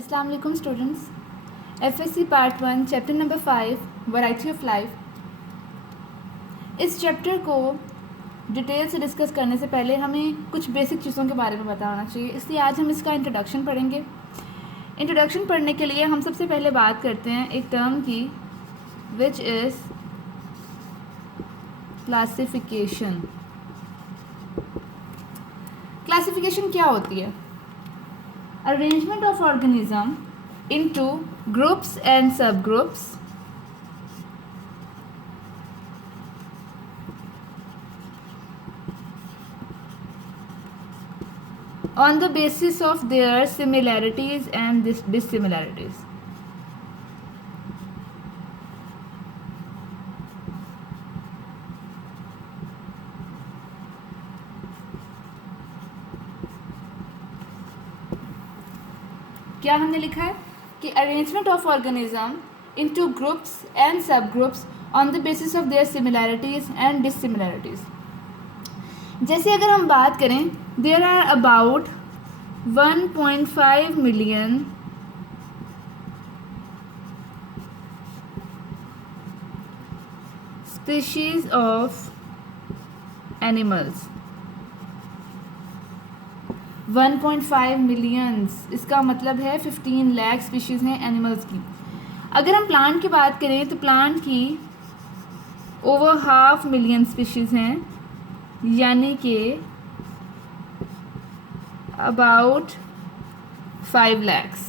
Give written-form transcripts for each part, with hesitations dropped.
अस्सलाम वालेकुम students. FSc part 1 chapter number 5 variety of life. इस चैप्टर को डिटेल से डिस्कस करने से पहले हमें कुछ बेसिक चीज़ों के बारे में बताना चाहिए, इसलिए आज हम इसका इंट्रोडक्शन पढ़ेंगे। इंट्रोडक्शन पढ़ने के लिए हम सबसे पहले बात करते हैं एक टर्म की, विच इज़ क्लासिफिकेशन। क्लासिफिकेशन क्या होती है? Arrangement of organism into groups and subgroups on the basis of their similarities and dissimilarities. क्या हमने लिखा है कि arrangement of organism into groups and sub groups on the basis of their similarities and dissimilarities. जैसे अगर हम बात करें, there are about 1.5 million species of animals. 1.5 millions, इसका मतलब है 15 लाख स्पीशीज़ हैं एनिमल्स की। अगर हम प्लांट की बात करें तो प्लांट की ओवर 500,000 स्पीशीज़ हैं, यानी कि अबाउट 5 lakhs।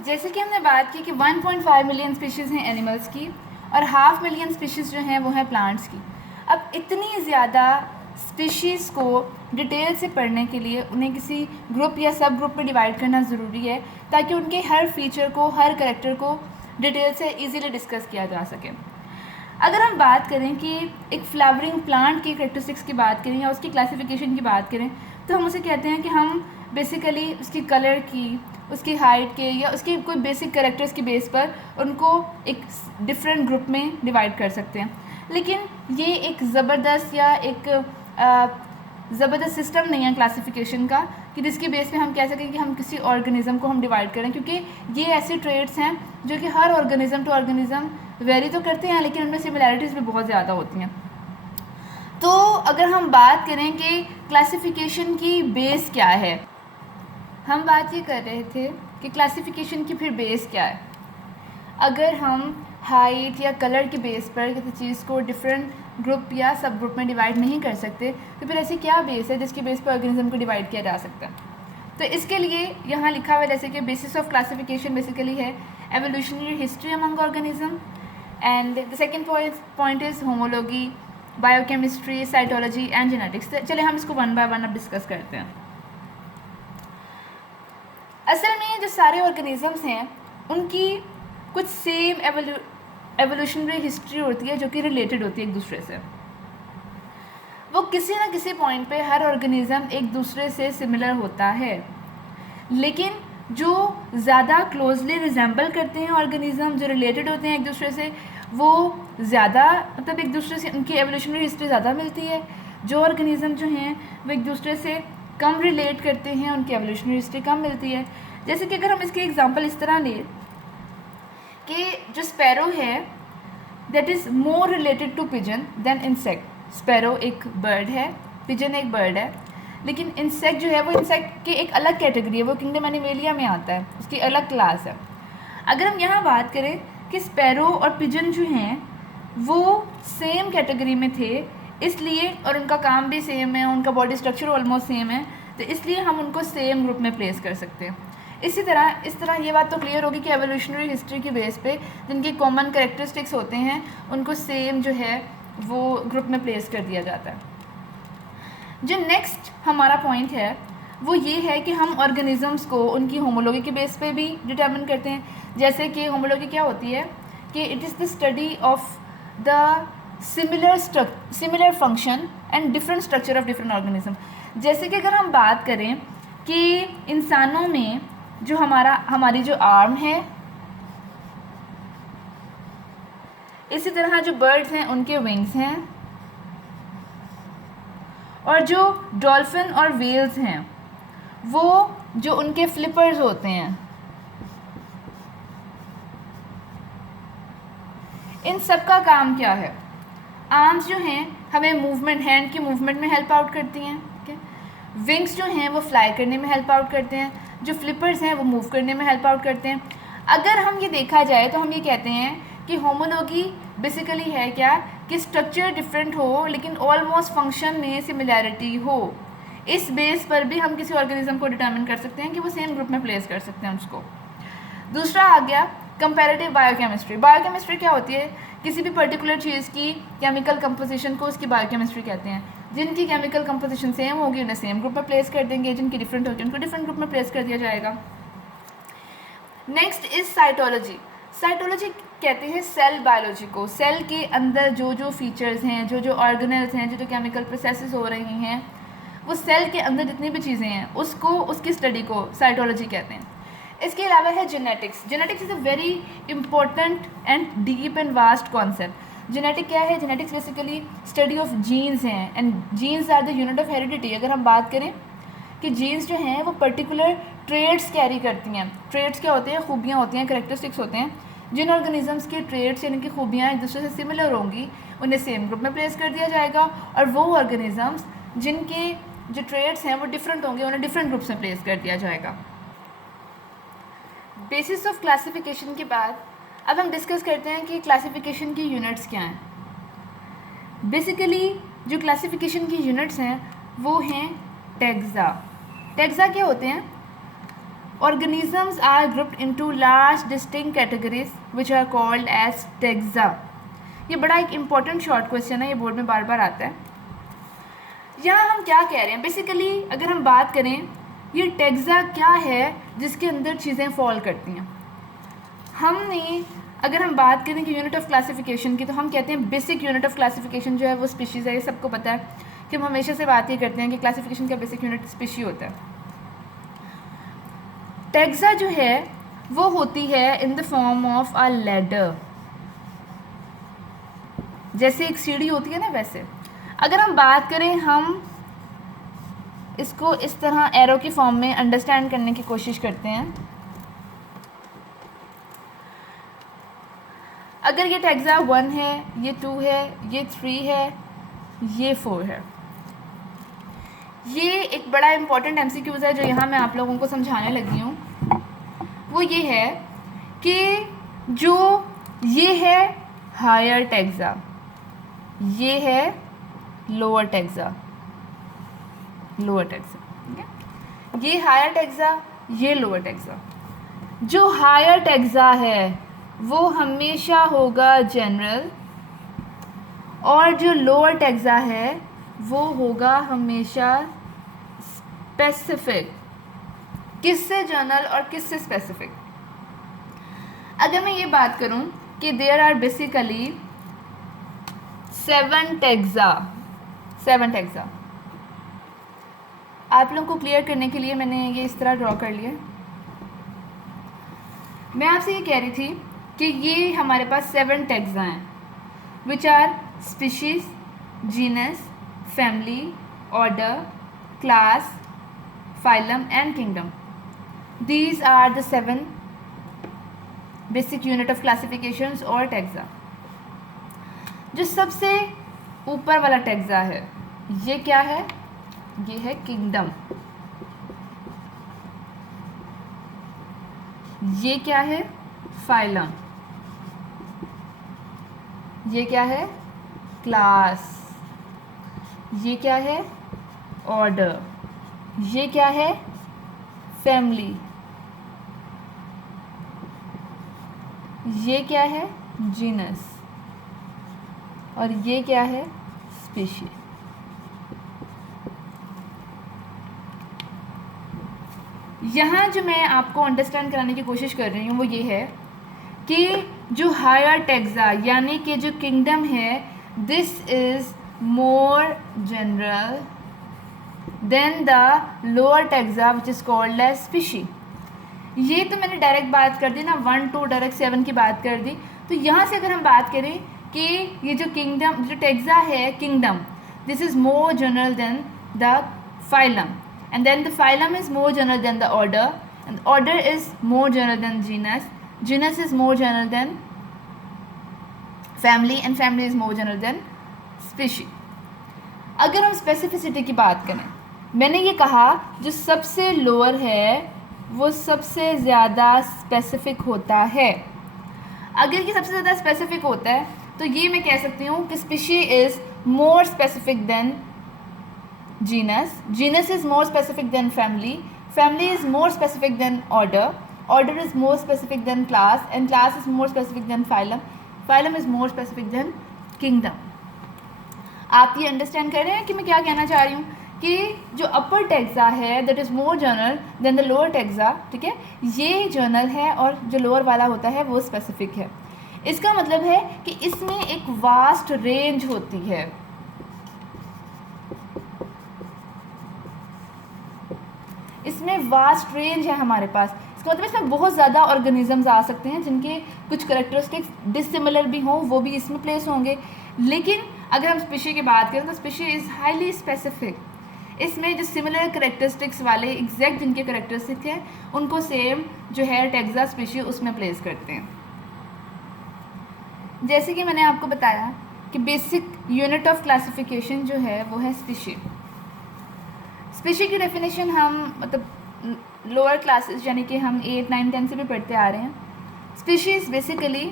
जैसे कि हमने बात की कि 1.5 मिलियन स्पीशीज़ हैं एनिमल्स की और 500,000 स्पीशीज़ जो हैं वो हैं प्लांट्स की। अब इतनी ज़्यादा स्पीशीज़ को डिटेल से पढ़ने के लिए उन्हें किसी ग्रुप या सब ग्रुप में डिवाइड करना ज़रूरी है, ताकि उनके हर फीचर को, हर कैरेक्टर को डिटेल से इजीली डिस्कस किया जा सके। अगर हम बात करें कि एक फ्लावरिंग प्लांट की कैरेक्टरिस्टिक्स की बात करें या उसकी क्लासिफिकेशन की बात करें, तो हम उसे कहते हैं कि हम बेसिकली उसकी कलर की, उसकी हाइट के या उसके कोई बेसिक कैरेक्टर्स की बेस पर उनको एक डिफरेंट ग्रुप में डिवाइड कर सकते हैं। लेकिन ये एक ज़बरदस्त या एक ज़बरदस्त सिस्टम नहीं है क्लासिफिकेशन का कि जिसकी बेस पे हम कह सकें कि हम किसी ऑर्गेनिज़म को हम डिवाइड करें, क्योंकि ये ऐसे ट्रेड्स हैं जो कि हर ऑर्गेनिज़म टू ऑर्गेनिज़म वेरी तो करते हैं, लेकिन उनमें सिमिलैरिटीज़ भी बहुत ज़्यादा होती हैं। तो अगर हम बात करें कि क्लासिफिकेशन की बेस क्या है, हम बात ये कर रहे थे कि क्लासिफिकेशन की फिर बेस क्या है। अगर हम हाइट या कलर के बेस पर किसी चीज़ को डिफरेंट ग्रुप या सब ग्रुप में डिवाइड नहीं कर सकते, तो फिर ऐसी क्या बेस है जिसके बेस पर ऑर्गेनिज्म को डिवाइड किया जा सकता है? तो इसके लिए यहाँ लिखा हुआ है जैसे कि बेसिस ऑफ क्लासिफिकेशन बेसिकली है evolutionary history among organism, and the second point is homology, biochemistry, cytology and genetics. चले हम इसको वन बाय वन अब डिस्कस करते हैं। असल में जो सारे ऑर्गेनिजम्स हैं उनकी कुछ सेम एवोल्यूशनरी हिस्ट्री होती है जो कि रिलेटेड होती है एक दूसरे से। वो किसी ना किसी पॉइंट पे हर ऑर्गेनिज़म एक दूसरे से सिमिलर होता है, लेकिन जो ज़्यादा क्लोजली रिजेंबल करते हैं ऑर्गेनिज़म, जो रिलेटेड होते हैं एक दूसरे से, वो ज़्यादा मतलब एक दूसरे से उनकी एवोल्यूशनरी हिस्ट्री ज़्यादा मिलती है। जो ऑर्गेनिज़म जो हैं वो एक दूसरे से कम रिलेट करते हैं, उनकी एवोल्यूशनरी हिस्ट्री कम मिलती है। जैसे कि अगर हम इसके एग्जांपल इस तरह लें कि जो स्पैरो है that is more related to pigeon than insect. Sparrow एक बर्ड है, पिजन एक बर्ड है, लेकिन इंसेक्ट जो है वो इंसेक्ट की एक अलग कैटेगरी है, वो किंगडम एनिमेलिया में आता है, उसकी अलग क्लास है। अगर हम यहाँ बात करें कि स्पैरो और पिजन जो हैं वो सेम कैटेगरी में थे इसलिए, और उनका काम भी सेम है, उनका बॉडी स्ट्रक्चर ऑलमोस्ट सेम है, तो इसलिए हम उनको सेम ग्रुप में प्लेस कर सकते हैं। इस तरह ये बात तो क्लियर होगी कि एवोल्यूशनरी हिस्ट्री की बेस पे जिनके कॉमन कैरेक्टरिस्टिक्स होते हैं उनको सेम जो है वो ग्रुप में प्लेस कर दिया जाता है। जो नेक्स्ट हमारा पॉइंट है वो ये है कि हम ऑर्गेनिजम्स को उनकी होमोलॉजी के बेस पे भी डिटर्मिन करते हैं। जैसे कि होमोलॉजी क्या होती है कि it is the study of the similar function and different structure of different organism. जैसे कि अगर हम बात करें कि इंसानों में जो हमारी जो आर्म है, इसी तरह जो बर्ड्स हैं उनके विंग्स हैं, और जो डॉल्फिन और व्हेल्स हैं वो जो उनके फ्लिपर्स होते हैं, इन सब का काम क्या है? आर्म्स जो हैं हमें मूवमेंट, हैंड की मूवमेंट में हेल्प आउट करती हैं, ठीक है। विंग्स जो हैं वो फ्लाई करने में हेल्प आउट करते हैं, जो फ्लिपर्स हैं वो मूव करने में हेल्प आउट करते हैं। अगर हम ये देखा जाए तो हम ये कहते हैं कि होमोलॉजी बेसिकली है क्या, कि स्ट्रक्चर डिफरेंट हो लेकिन ऑलमोस्ट फंक्शन में सिमिलैरिटी हो। इस बेस पर भी हम किसी ऑर्गेनिज्म को डिटर्मिन कर सकते हैं कि वो सेम ग्रुप में प्लेस कर सकते हैं उसको। दूसरा आ गया कंपैरेटिव बायोकेमिस्ट्री। बायोकेमिस्ट्री क्या होती है? किसी भी पर्टिकुलर चीज़ की केमिकल कंपोजिशन को उसकी बायोकेमिस्ट्री कहते हैं। जिनकी केमिकल कंपोजिशन सेम होगी उन्हें सेम ग्रुप में प्लेस कर देंगे, जिनकी डिफरेंट होगी उनको डिफरेंट ग्रुप में प्लेस कर दिया जाएगा। Next is cytology. साइटोलॉजी कहते हैं सेल बायोलॉजी को। सेल के अंदर जो जो फीचर्स हैं, जो जो ऑर्गेनेल्स हैं, जो जो केमिकल प्रोसेसेस हो रही हैं, वो सेल के अंदर जितनी भी चीज़ें हैं उसको, उसकी स्टडी को साइटोलॉजी कहते हैं। इसके अलावा है genetics. Genetics is a very important and deep and vast concept. Genetic क्या है? Genetics basically study of genes हैं, and genes are the unit of heredity. अगर हम बात करें कि जीन्स जो हैं वो पर्टिकुलर ट्रेड्स कैरी करती हैं। ट्रेड्स क्या होते हैं? खूबियाँ होती हैं, करेक्टरिस्टिक्स होते हैं। जिन ऑर्गेनिजम्स के ट्रेड्स यानी कि खूबियाँ एक दूसरे से सिमिलर होंगी उन्हें सेम ग्रुप में प्लेस कर दिया जाएगा, और वो ऑर्गेनिजम्स जिनके जो ट्रेड्स हैं वो डिफरेंट होंगे उन्हें डिफरेंट ग्रुप्स में प्लेस कर दिया जाएगा। बेसिस ऑफ क्लासिफिकेशन के बाद अब हम डिस्कस करते हैं कि क्लासिफिकेशन की यूनिट्स क्या हैं। बेसिकली जो क्लासिफिकेशन की यूनिट्स हैं वो हैं टैक्सा। टैक्सा क्या होते हैं? Organisms are grouped into large distinct categories which are called as taxa। ये बड़ा एक इम्पॉर्टेंट शॉर्ट क्वेश्चन है, ये बोर्ड में बार बार आता है। यहाँ हम क्या कह रहे हैं? बेसिकली अगर हम बात करें ये टैक्सा क्या है जिसके अंदर चीज़ें फॉल करती हैं। हमने अगर हम बात करें कि यूनिट ऑफ क्लासिफिकेशन की, तो हम कहते हैं बेसिक यूनिट ऑफ क्लासिफिकेशन जो है वो स्पीशीज़ है। ये सबको पता है कि हम हमेशा से बात ये करते हैं कि क्लासिफिकेशन का बेसिक यूनिट स्पीशी होता है। टैक्सा जो है वो होती है in the form of a ladder. जैसे एक सीढ़ी होती है ना, वैसे अगर हम बात करें, हम इसको इस तरह एरो की फॉर्म में अंडरस्टैंड करने की कोशिश करते हैं। अगर ये टैक्सा 1 है, ये 2 है, ये 3 है, ये 4 है। ये एक बड़ा इंपॉर्टेंट एमसीक्यूज़ है जो यहाँ मैं आप लोगों को समझाने लगी हूँ। वो ये है कि जो ये है हायर टैक्सा, ये है लोअर टैक्सा, लोअर टैक्सा, ठीक है। ये हायर टैक्सा, ये लोअर टैक्सा। जो हायर टैक्सा है वो हमेशा होगा जनरल, और जो लोअर टैक्सा है वो होगा हमेशा स्पेसिफिक। किससे जनरल और किससे स्पेसिफिक? अगर मैं ये बात करूं कि there are basically 7 taxa. 7 taxa आप लोगों को क्लियर करने के लिए मैंने ये इस तरह ड्रॉ कर लिया। मैं आपसे ये कह रही थी कि ये हमारे पास 7 टैक्सा हैं, which are species, genus, family, order, class, phylum and kingdom. These are the 7 basic unit of classifications और टैक्सा। जो सबसे ऊपर वाला टैक्सा है ये क्या है? ये है किंगडम। ये क्या है? फाइलम। ये क्या है? क्लास। ये क्या है? ऑर्डर। ये क्या है? फैमिली। ये क्या है? जीनस। और ये क्या है? स्पीशीज। यहाँ जो मैं आपको अंडरस्टैंड कराने की कोशिश कर रही हूँ वो ये है कि जो हायर टैक्सा यानी कि जो किंगडम है, this is more general than the lower taxa which is called as species. ये तो मैंने डायरेक्ट बात कर दी ना, 1 2 डायरेक्ट 7 की बात कर दी। तो यहाँ से अगर हम बात करें कि ये जो किंगडम, जो टैक्सा है kingdom, this is more general than the phylum. and then the phylum is more general than the order, and the order is more general than genus. Genus is more general than family, and family is more general than species. अगर हम specificity की बात करें, मैंने ये कहा जो सबसे लोअर है वो सबसे ज़्यादा स्पेसिफिक होता है. अगर ये सबसे ज़्यादा स्पेसिफिक होता है तो ये मैं कह सकती हूँ कि species is more specific than genus, genus is more specific than family, family is more specific than order, order is more specific than class, and class is more specific than phylum, phylum is more specific than kingdom. आप ये understand कर रहे हैं कि मैं क्या कहना चाह रही हूँ कि जो अपर टेक्सा है that is more general than the lower taxa, ठीक है, ये जनरल है और जो लोअर वाला होता है वो स्पेसिफिक है. इसका मतलब है कि इसमें एक वास्ट रेंज होती है. इसमें वास्ट रेंज है हमारे पास. इसका मतलब इसमें बहुत ज़्यादा ऑर्गेनिजम्स आ सकते हैं जिनके कुछ करेक्टरिस्टिक्स डिसिमिलर भी हों, वो भी इसमें प्लेस होंगे. लेकिन अगर हम स्पीशी की बात करें तो स्पीशी इज़ हाईली स्पेसिफिक. इसमें जो सिमिलर करेक्टरिस्टिक्स वाले एग्जैक्ट जिनके करेक्टरिस्टिक्स हैं उनको सेम जो है टेक्सा स्पीशी उसमें प्लेस करते हैं. जैसे कि मैंने आपको बताया कि बेसिक यूनिट ऑफ क्लासिफिकेशन जो है वो है स्पीशी. स्पीशी की डेफिनेशन हम मतलब लोअर क्लासेस यानी कि हम 8, 9, 10 से भी पढ़ते आ रहे हैं. Species is basically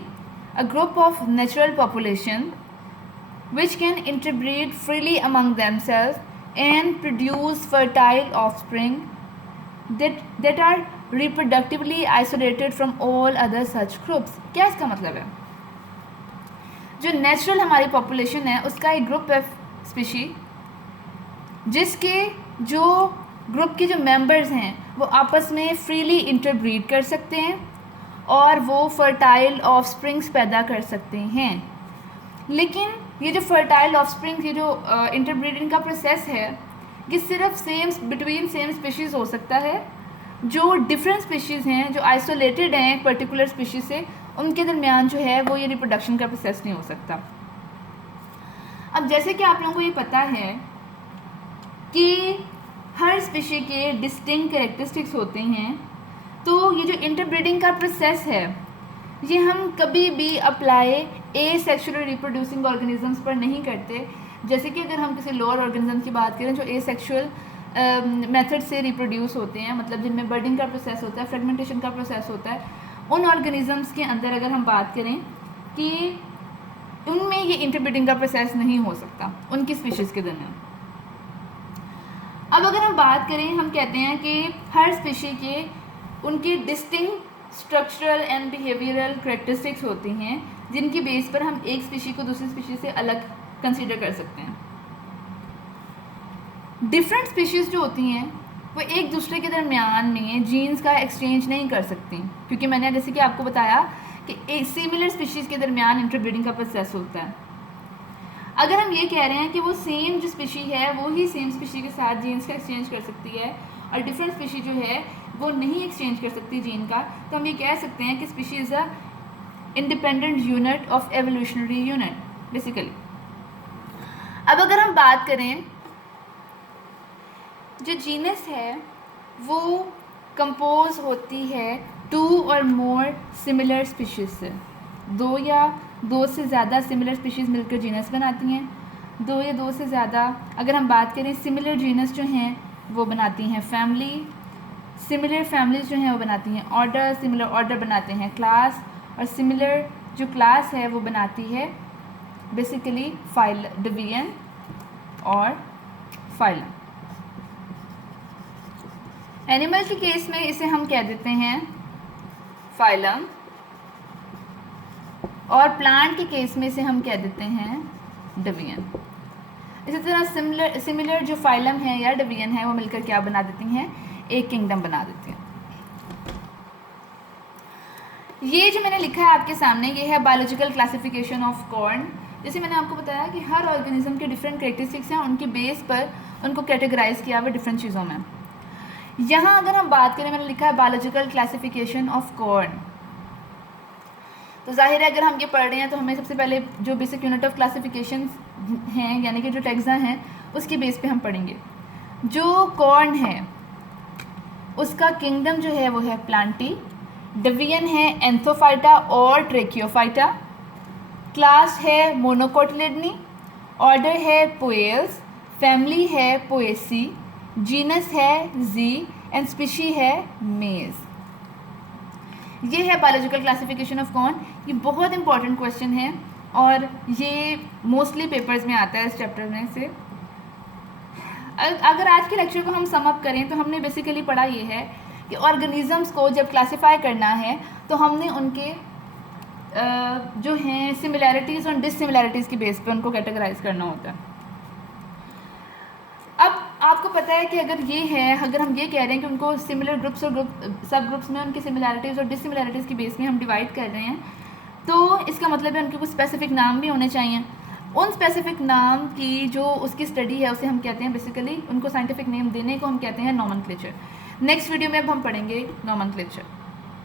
a group of natural population which can interbreed freely among themselves and produce fertile offspring that are reproductively isolated from all other such groups. क्या इसका मतलब है? जो नेचुरल हमारी पॉपुलेशन है उसका एक ग्रुप है स्पीशी, जिसके जो ग्रुप के जो मेंबर्स हैं वो आपस में फ्रीली इंटरब्रीड कर सकते हैं और वो फर्टाइल ऑफस्प्रिंग्स पैदा कर सकते हैं. लेकिन ये जो फर्टाइल ऑफस्प्रिंग्स, ये जो इंटरब्रीडिंग का प्रोसेस है, ये सिर्फ बिटवीन सेम स्पीशीज़ हो सकता है. जो डिफरेंट स्पीशीज़ हैं, जो आइसोलेटेड हैं एक पर्टिकुलर स्पीशीज़ से, उनके दरमियान जो है वो ये रिप्रोडक्शन का प्रोसेस नहीं हो सकता. अब जैसे कि आप लोगों को ये पता है कि हर स्पीशी के डिस्टिंक्ट कैरेक्टरिस्टिक्स होते हैं, तो ये जो इंटरब्रीडिंग का प्रोसेस है ये हम कभी भी अप्लाई एसेक्सुअली रिप्रोड्यूसिंग ऑर्गेनिजम्स पर नहीं करते. जैसे कि अगर हम किसी लोअर ऑर्गेनिज्म की बात करें जो एसेक्सुअल मेथड से रिप्रोड्यूस होते हैं, मतलब जिनमें बर्डिंग का प्रोसेस होता है, फ्रेगमेंटेशन का प्रोसेस होता है, उन ऑर्गेनिजम्स के अंदर अगर हम बात करें कि उनमें ये इंटरब्रीडिंग का प्रोसेस नहीं हो सकता उनकी स्पीशीज़ के दरमियान. अब अगर हम बात करें, हम कहते हैं कि हर स्पीशी के उनकी distinct structural and behavioural characteristics होती हैं जिनकी बेस पर हम एक स्पीशी को दूसरी स्पीशी से अलग कंसीडर कर सकते हैं. डिफरेंट स्पीशीज़ जो होती हैं वो एक दूसरे के दरमियान में जीन्स का एक्सचेंज नहीं कर सकती, क्योंकि मैंने जैसे कि आपको बताया कि सिमिलर स्पीशीज़ के दरमियान इंटरब्रीडिंग का प्रोसेस होता है. अगर हम ये कह रहे हैं कि वो सेम जो स्पीशी है वो ही सेम स्पीशी के साथ जीन्स का एक्सचेंज कर सकती है और डिफरेंट स्पीशी जो है वो नहीं एक्सचेंज कर सकती जीन का, तो हम ये कह सकते हैं कि species is a independent unit of evolutionary unit basically. अब अगर हम बात करें, जो जीनस है वो कंपोज होती है 2 और मोर सिमिलर स्पीशीज़ से. 2 या 2 से ज़्यादा सिमिलर स्पीशीज़ मिलकर जीनस बनाती हैं. 2 या 2 से ज़्यादा अगर हम बात करें सिमिलर जीनस जो हैं वो बनाती हैं फैमिली, सिमिलर फैमिलीज जो हैं वो बनाती हैं ऑर्डर, सिमिलर ऑर्डर बनाते हैं क्लास, और सिमिलर जो क्लास है वो बनाती है बेसिकली डिवीजन और फाइलम. एनिमल के केस में इसे हम कह देते हैं फाइलम, और प्लांट के केस में इसे हम कह देते हैं डिवीजन. इसी तरह सिमिलर जो फाइलम है या डिवीजन है वो मिलकर क्या बना देती हैं, एक किंगडम बना देती हैं. ये जो मैंने लिखा है आपके सामने ये है बायोलॉजिकल क्लासिफिकेशन ऑफ कॉर्न. जैसे मैंने आपको बताया कि हर ऑर्गेनिज्म के डिफरेंट कैरेक्टरिस्टिक्स हैं, उनके बेस पर उनको कैटेगराइज किया हुआ डिफरेंट चीज़ों में. यहाँ अगर हम बात करें, मैंने लिखा है बायोलॉजिकल क्लासिफिकेशन ऑफ कॉर्न, तो जाहिर है अगर हम ये पढ़ रहे हैं तो हमें सबसे पहले जो बेसिक यूनिट ऑफ क्लासिफिकेशन हैं यानी कि जो टेक्सा हैं उसके बेस पे हम पढ़ेंगे. जो कॉर्न है उसका किंगडम जो है वो है प्लांटी, डिवीजन है एंथोफाइटा और ट्रेकियोफाइटा, क्लास है मोनोकोटिलिडनी, ऑर्डर है पोएल्स, फैमिली है पोएसी, जीनस है जी एंड स्पीशी है मेज। ये है बायोलॉजिकल क्लासिफिकेशन ऑफ कॉर्न। ये बहुत इंपॉर्टेंट क्वेश्चन है और ये मोस्टली पेपर्स में आता है इस चैप्टर में से। अगर आज के लेक्चर को हम सम अप करें तो हमने बेसिकली पढ़ा ये है कि ऑर्गेनिजम्स को जब क्लासिफाई करना है तो हमने उनके जो हैं सिमिलैरिटीज़ और डिससिमिलैरिटीज़ की बेस पे उनको कैटेगराइज करना होता है। अब आपको पता है कि अगर ये है, अगर हम ये कह रहे हैं कि उनको सिमिलर ग्रुप्स और सब ग्रुप्स में उनकी सिमिलैरिटीज़ और डिससिमिलैरिटीज़ की बेस में हम डिवाइड कर रहे हैं, तो इसका मतलब है उनके कुछ स्पेसिफिक नाम भी होने चाहिए। उन स्पेसिफिक नाम की जो उसकी स्टडी है उसे हम कहते हैं बेसिकली, उनको साइंटिफिक नेम देने को हम कहते हैं नॉमेनक्लेचर। नेक्स्ट वीडियो में अब हम पढ़ेंगे नॉमेनक्लेचर।